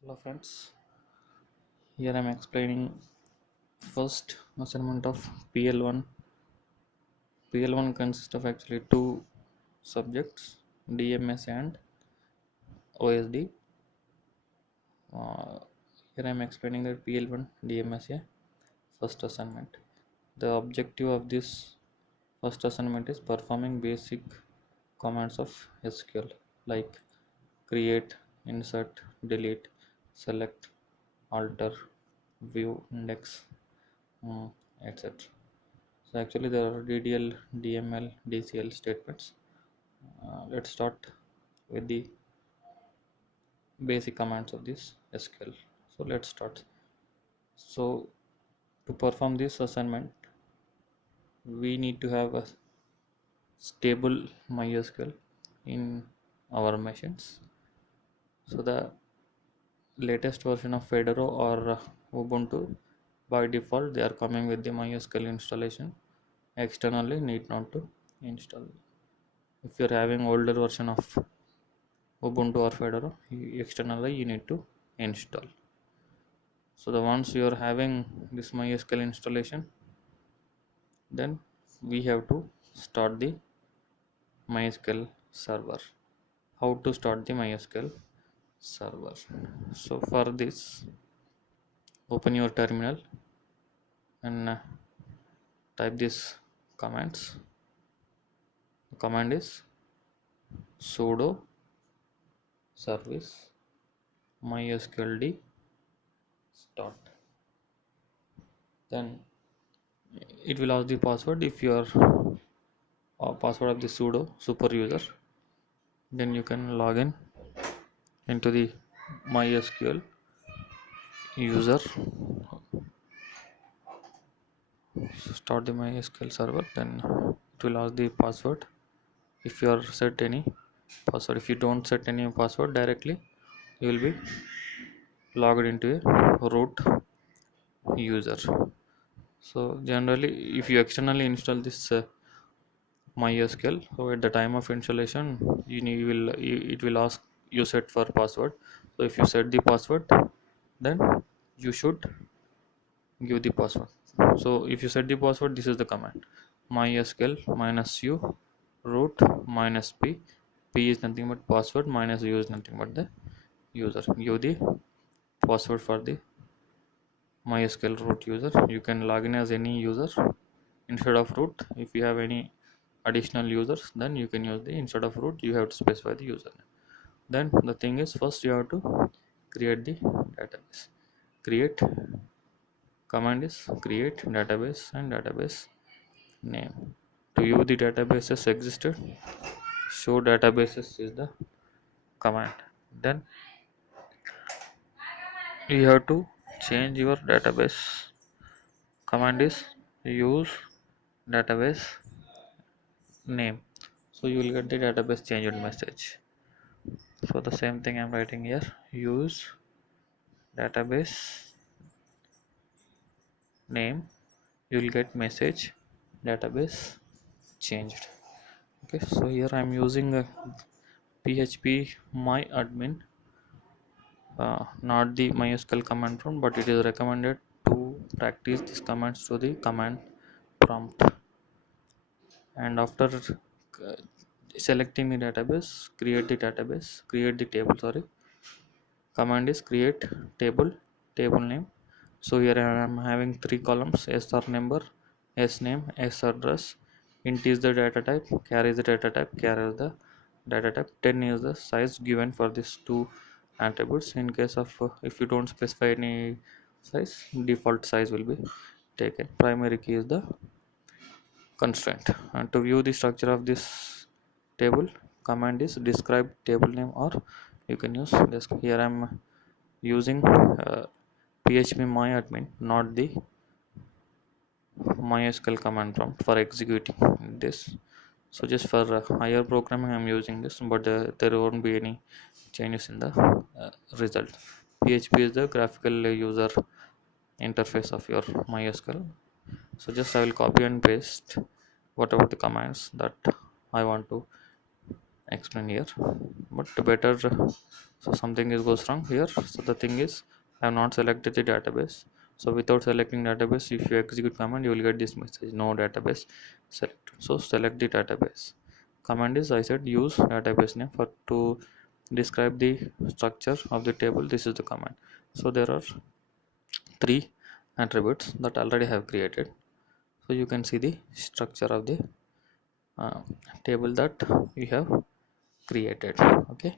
Hello friends, here I am explaining first assignment of PL1. PL1 consists of actually two subjects, DMS and OSD. Uh, Here I am explaining that PL1 DMS first assignment. The objective of this first assignment is performing basic commands of SQL like create, insert, delete, select, alter, view, index, etc. So actually there are DDL, DML, DCL statements. Let's start with the basic commands of this SQL. So let's start. So to perform this assignment, we need to have a stable MySQL in our machines. So the latest version of Fedora or Ubuntu, by default they are coming with the MySQL installation. Externally need not to install. If you are having older version of Ubuntu or Fedora, externally you need to install. So the once you are having this MySQL installation, then we have to start the MySQL server. How to start the MySQL server? So for this, open your terminal and type this commands. The command is sudo service mysqld start. Then it will ask the password. If your password of the sudo super user, then you can log in into the mysql user. Start the mysql server, then it will ask the password. If you are set any password, if you don't set any password directly, you will be logged into a root user. So generally if you externally install this MySQL, so at the time of installation it will ask you set for password. So if you set the password, then you should give the password. So if you set the password, this is the command mysql minus u root minus p is nothing but password, minus u is nothing but the user. Give the password for the MySQL root user. You can log in as any user instead of root. If you have any additional users, then you can use the instead of root you have to specify the username. Then the thing is, first you have to create the database. Create command is create database and database name. To view the databases existed, show databases is the command. Then you have to change your database. Command is use database name. So you will get the database changed message. So the same thing I'm writing here, use database name, you will get message database changed. Okay, so here I'm using a php my admin, not the mysql command prompt, but it is recommended to practice these commands to the command prompt. And after selecting the database, create the table, sorry. Command is create table name. So here I am having three columns: sr number, s name, s address. Int is the data type, char is the data type, char is the data type. 10 is the size given for these two attributes. In case of if you don't specify any size, default size will be taken. Primary key is the constraint. And to view the structure of this table, command is describe table name, or you can use this. Here I'm using php my admin, not the mysql command prompt for executing this. So just for higher programming I'm using this, but there won't be any changes in the result. PHP is the graphical user interface of your mysql. So just I will copy and paste whatever the commands that I want to explain here, but better. So something is goes wrong here. So the thing is, I have not selected the database. So without selecting database, if you execute command, you will get this message: no database select. So select the database. Command is, I said, use database name for to describe the structure of the table. This is the command. So there are three attributes that already have created. So you can see the structure of the uh, table that we have created. Okay.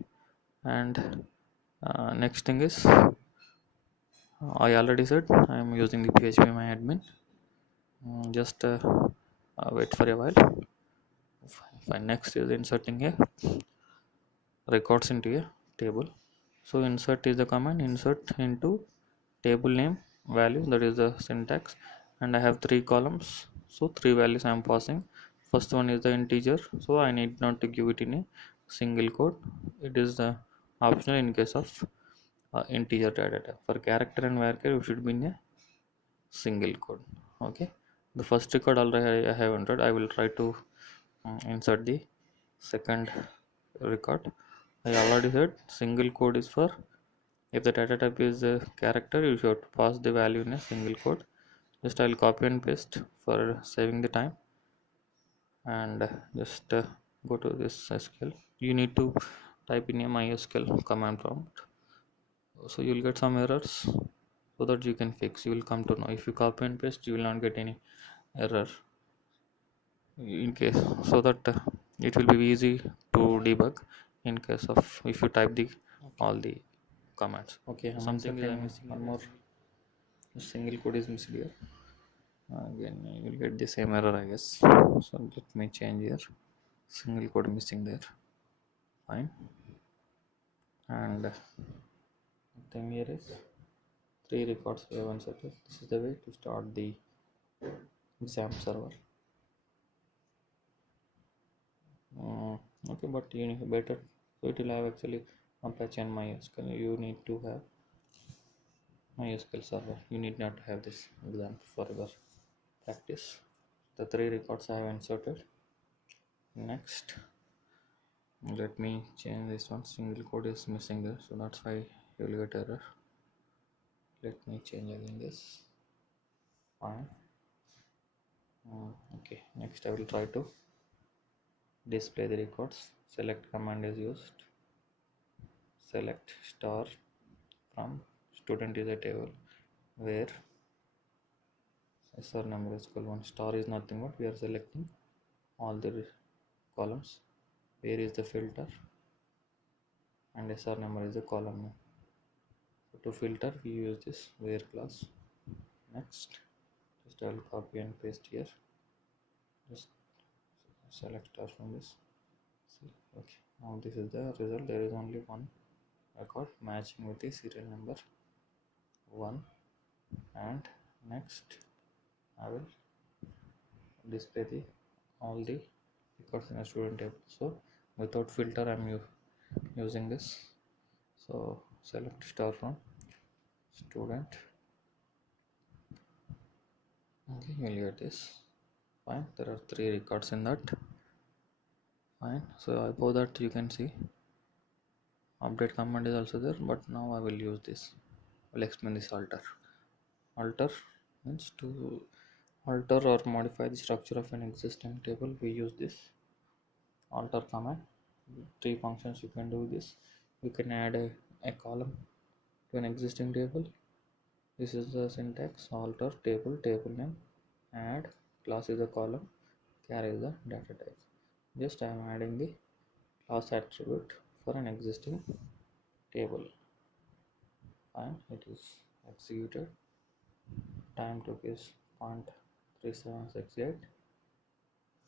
And next thing is, I already said I am using the php my admin. Just wait for a while. Fine. Next is inserting a records into a table. So insert is the command, insert into table name value, that is the syntax. And I have three columns, so three values I am passing. First one is the integer, so I need not to give it in a single code. It is optional in case of integer data type. For character and varchar, it should be in a single code. Okay. The first record already I have entered. I will try to insert the second record. I already said single code is for, if the data type is a character, you should pass the value in a single code. Just I'll copy and paste for saving the time. And just go to this SQL. You need to type in a MySQL command prompt, so you'll get some errors, so that you can fix. You will come to know. If you copy and paste, you will not get any error in case, so that it will be easy to debug in case of if you type the all the commands. Okay, something is I'm missing. One more single code is missing here. Again you will get the same error, I guess. So let me change here. Single code missing there. Fine. And thing here is three records we have inserted. This is the way to start the exam server. Okay, but you need better, so it will have actually Apache and MySQL. You need to have MySQL server. You need not to have this exam for your practice. The three records I have inserted. Next, let me change this one. Single code is missing there, so that's why you will get error. Let me change again this. Fine. Okay, next I will try to display the records. Select command is used. Select star from student is a table where SR number is equal 1. Star is nothing but we are selecting all the columns. Where is the filter, and SR number is the column name. So to filter we use this where class. Next, just I will copy and paste here. Just select star from this. See, okay, now this is the result. There is only one record matching with the serial number 1. And next I will display the all the records in a student table. So without filter I am using this. So select star from student. Okay, you'll get this. Fine, there are three records in that. Fine, so above that you can see update command is also there, but now I will use this. I'll explain this alter. Alter means to alter or modify the structure of an existing table. We use this alter command. Three functions you can do this. You can add a column to an existing table. This is the syntax: alter table, table name, add, class is the column, char is the data type. Just I am adding the class attribute for an existing table. Fine, it is executed. Time took is 0.3768.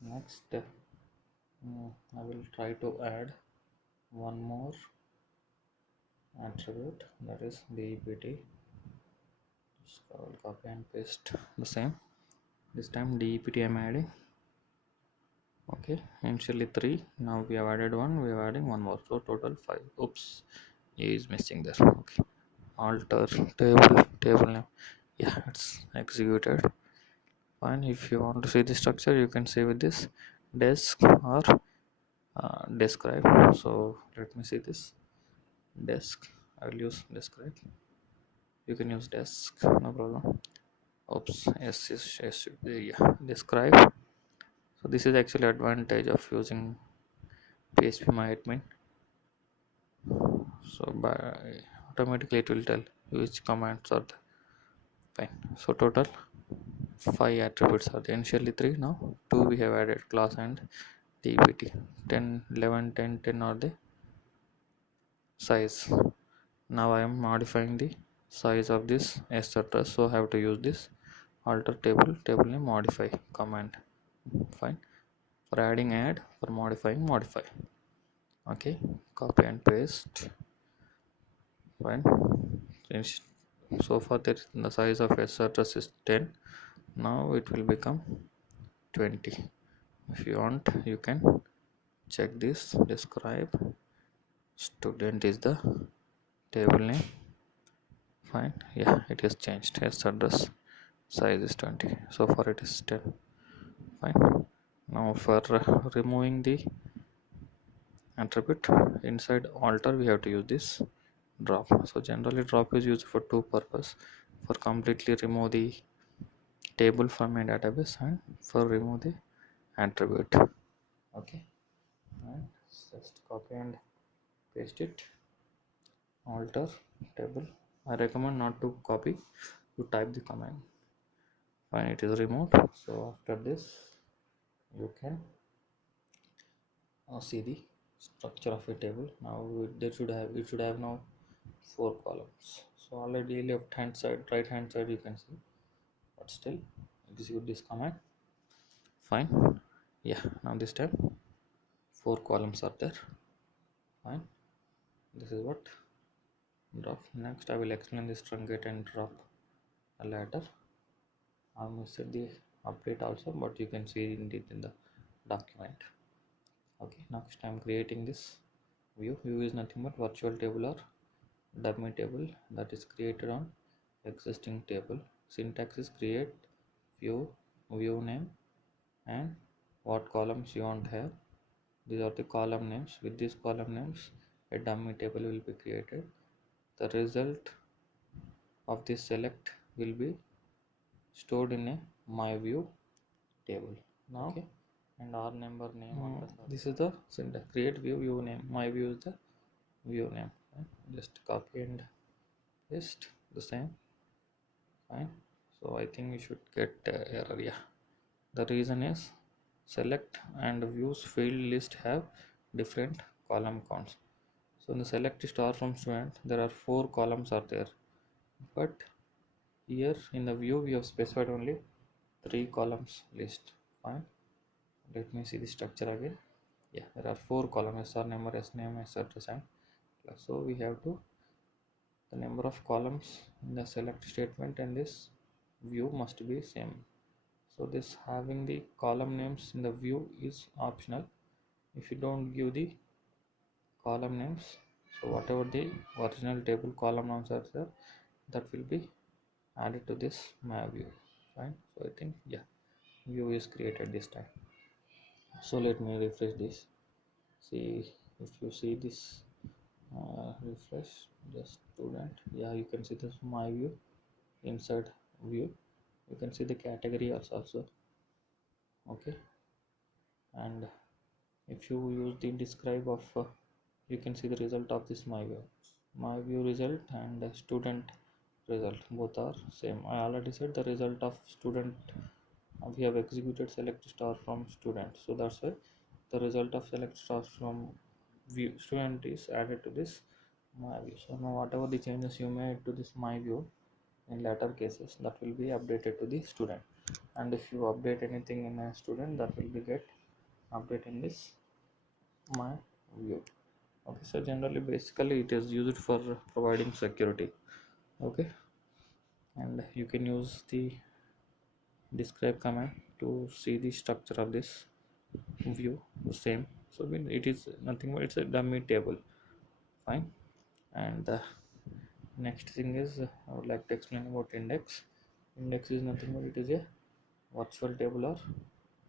Next, I will try to add one more attribute, that is DEPT. Just I will copy and paste the same. This time DEPT I am adding. Okay, initially 3, now we have added 1, we are adding one more, so total 5. Oops, A is missing there. Okay, alter table name. Yeah, it's executed. Fine. If you want to see the structure, you can see with this desk or describe. So let me see this desk. I will use describe. You can use desk, no problem. Oops, yes, yeah, describe. So this is actually advantage of using PHP MyAdmin. So by automatically it will tell which commands are there. Fine. So total 5 attributes are there. Initially 3, now 2 we have added, class and dbt. 10, 11, 10, 10 are the size. Now I am modifying the size of this etc. So I have to use this alter table name modify command. Fine. For adding add, for modifying modify. Okay, copy and paste. Fine. Since so far that the size of s address is 10, now it will become 20. If you want, you can check this. Describe student is the table name. Fine, yeah, it is changed. S address size is 20, so far it is 10. Fine. Now for removing the attribute inside alter, we have to use this drop. So generally drop is used for two purpose: for completely remove the table from a database and for remove the attribute. Okay, and just copy and paste it. Alter table. I recommend not to copy, you type the command. Fine, it is removed. So after this you can see the structure of a table. Now it should have now 4 columns. So already left hand side, right hand side you can see, but still execute this command. Fine, yeah, now this time 4 columns are there. Fine, this is what drop. Next I will explain this truncate and drop later. I missed the update also, but you can see it in the document. Okay, next I'm creating this view is nothing but virtual table or dummy table that is created on existing table. Syntax is create view name and what columns you want to have. These are the column names. With these column names a dummy table will be created. The result of this select will be stored in a my view table. Now okay, and our number name on this is the syntax: create view name. My view is the view name. Just copy and paste the same. Fine. So I think we should get error. Yeah, the reason is select and views field list have different column counts. So in the select star from student there are 4 columns are there, but here in the view we have specified only 3 columns list. Fine, let me see the structure again. Yeah, there are 4 columns: sr number, s name, etc. and plus. So we have to, the number of columns in the select statement and this view must be same. So this having the column names in the view is optional. If you don't give the column names, so whatever the original table column names are there, that will be added to this my view. Fine. So I think yeah, view is created this time. So let me refresh this. See, if you see this refresh just student, yeah, you can see this my view. Inside view you can see the category also. Okay, and if you use the describe of you can see the result of this my view result and student result, both are same. I already said the result of student, we have executed select star from student, so that's why the result of select star from view student is added to this my view. So now whatever the changes you made to this my view in later cases, that will be updated to the student, and if you update anything in a student, that will be get update in this my view. Okay, so generally basically it is used for providing security. Okay, and you can use the describe command to see the structure of this view the same. So when it is nothing but it's a dummy table. Fine. And the next thing is I would like to explain about index is nothing but it is a virtual table or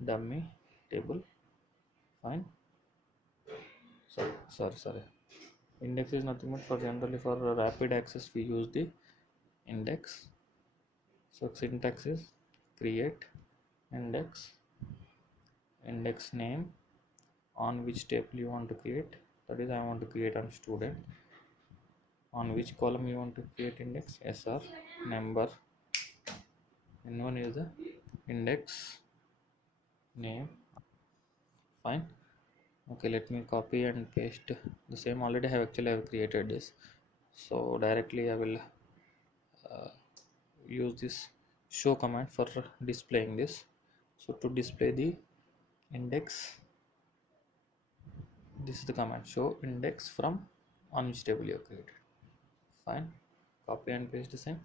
dummy table. Fine. Sorry. Index is nothing but for generally for rapid access we use the index. So syntax is create index, index name, on which table you want to create, that is I want to create on student, on which column you want to create index, sr number, and one is the index name. Fine. Okay, let me copy and paste the same. Already have created this, so directly I will uh, use this show command for displaying this. So to display the index, this is the command show index from on which table you have created. Fine, copy and paste the same.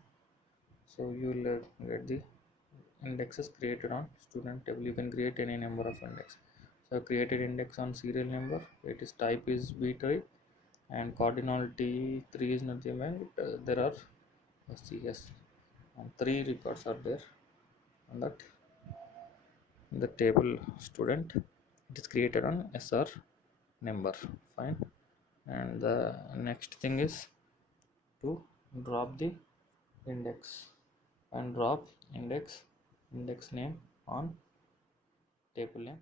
So you will get the indexes created on student table. You can create any number of index. So I created index on serial number, it is type is b3, and cardinality 3 is nothing but there are, let's see, yes, and 3 records are there on that the table student. It is created on sr number. Fine. And the next thing is to drop the index, and drop index name on table name.